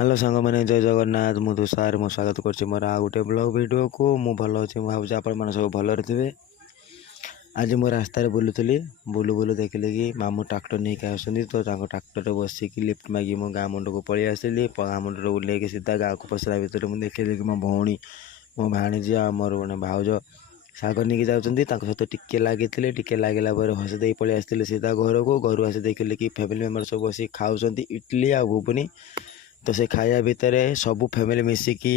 Hello सांग मैंने जय जगन्नाथ मु तुषार मो स्वागत कर मोर आ गोटे ब्लॉग वीडियो को मु भल अच्छी भावुँ आप सब भलରେ थे। आज मु रास्तार बुलूली बुलू बुलू देखिले कि मामू ट्राक्टर नहीं आसुँच तो ट्राक्टर बसिक लिफ्ट मागी मो गाँ मुंड को पलि आसली गाँ मुंड ओल्लैक सीधा गाँव को पसरा भितर मुझे देखिली कि मो भौणी मो भाणीजी आ मोर गोटे भाउज साग नहीं जाऊँगी सहित टिके लगे टिके लगला हसी पलि आसते सीधा घर को घर आसी देखिले कि फैमिली मेम्बर सब बस खाऊँ इडली आ घुगुनी। तो से खाया भितर सबू फैमिली मिसिकी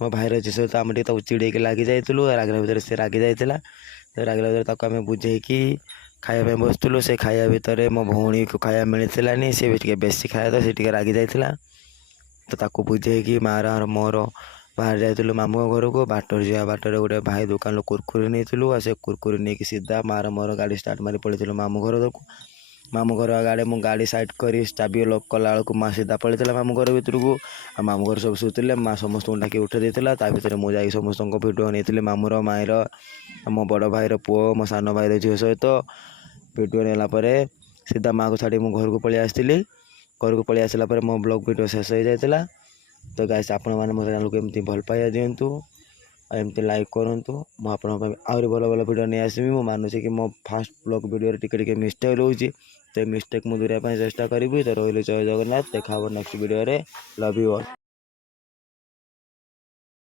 मो भाईर झी सहित आम चिड़े लगी जाइलु रागला भितर से रागी जाइला तो रागला भितर आम बुझेकी खाया बसलु से खाया भितर मो भौणी को खाया मिललानी सी भी बेसी खाया तो सी रागी जाइला तो ताकू बुझेकी मार मोर बाहर जाइलु मामू घर को बाटर जा बाटर गोटे भाई दुकान कुरकुरी नहीं से कुरकुरी नहीं सीधा मार मोर गाड़ी स्टार्ट मारी पड़े मामू घर को मामू घर आगे मु गाड़ी साइड कर चाबी लक कला माँ सीधा पड़े मामू घर भितर को मामू घर सब शुले माँ समस्त डाक उठे देता भितर मुझे समस्त भिडियो नहीं मामूर माईर मो बड़ भाईर पुओ मो सान भाईर झील सहित भिडियो नेलापर सीधा माँ को छाड़ी घर को पलि आसती घर को पलि आसला मो ब्लॉग भिडियो शेष हो जाता। तो गाइस आपण मैंने मो चैनल को एमती भल पाइबा दिंतु एमती लाइक करूँ मुझे आहरी भल भल भिडियो नहीं आसमी मु मानुची कि मो फास्ट ब्लॉग भिडियो टिके मिस्टेक रोचे तो मिस्टेक मुझे दूरिया चेष्टा करी तो रही जय जगन्नाथ देखा नेक्स्ट वीडियो रे लव यू ऑल।